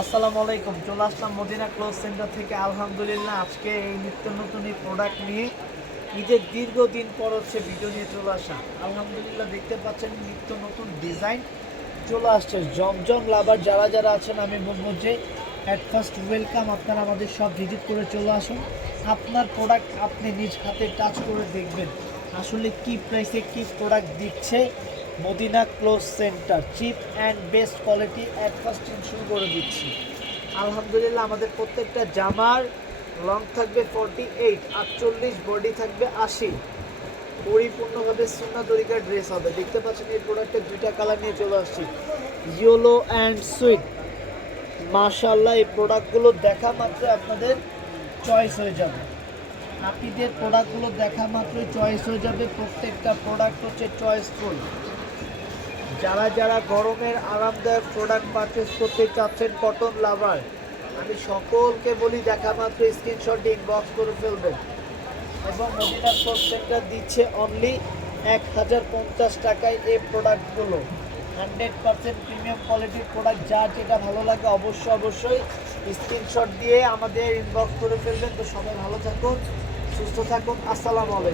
আসসালামু আলাইকুম। চলে আসলাম মদিনা ক্লথ সেন্টার থেকে। আলহামদুলিল্লাহ আজকে এই নিত্য নতুন এই প্রোডাক্ট নিয়ে ঈদের দীর্ঘদিন পর ভিডিও নিয়ে চলে আসা। আলহামদুলিল্লাহ দেখতে পাচ্ছেন নিত্য নতুন ডিজাইন চলে আসছে। জমজম লাভার যারা যারা আছেন আমি বলবো যে অ্যাট ফার্স্ট ওয়েলকাম, আপনারা আমাদের সব ভিজিট করে চলে আসুন। আপনার প্রোডাক্ট আপনি নিজ হাতে টাচ করে দেখবেন আসলে কি প্রাইসে কি প্রোডাক্ট দিচ্ছে Madina cloth centre. Cheap and best quality at first শুরু করে দিচ্ছি। আলহামদুলিল্লাহ আমাদের প্রত্যেকটা জামার লং থাকবে 48, 48, বডি থাকবে 80। পরিপূর্ণভাবে সুন্নাহ তরিকার ড্রেস হবে। দেখতে পাচ্ছেন এই প্রোডাক্টের দুইটা কালার নিয়ে চলে আসছি, ইয়েলো অ্যান্ড সুইট। মাশাআল্লাহ এই প্রোডাক্টগুলো দেখা মাত্র আপনাদের চয়েস হয়ে যাবে। নাপিদের প্রোডাক্টগুলো দেখা মাত্রই চয়েস হয়ে যাবে। প্রত্যেকটা প্রোডাক্ট হচ্ছে চয়েসফুল। যারা যারা গরমের আরামদায়ক প্রোডাক্ট পারচেস করতে চাচ্ছেন কটন লাভার, আমি সকলকে বলি দেখা মাত্র স্ক্রিনশট ইনবক্স করে ফেলবেন। এবং মদিনা ক্লথ সেন্টার দিচ্ছে অনলি 1050 টাকায় এই প্রোডাক্টগুলো। 100% প্রিমিয়াম কোয়ালিটির প্রোডাক্ট। যার যেটা ভালো লাগে অবশ্যই স্ক্রিনশট দিয়ে আমাদের ইনবক্স করে ফেলবেন। তো সবাই ভালো থাকুন, সুস্থ থাকুন। আসসালামু আলাইকুম।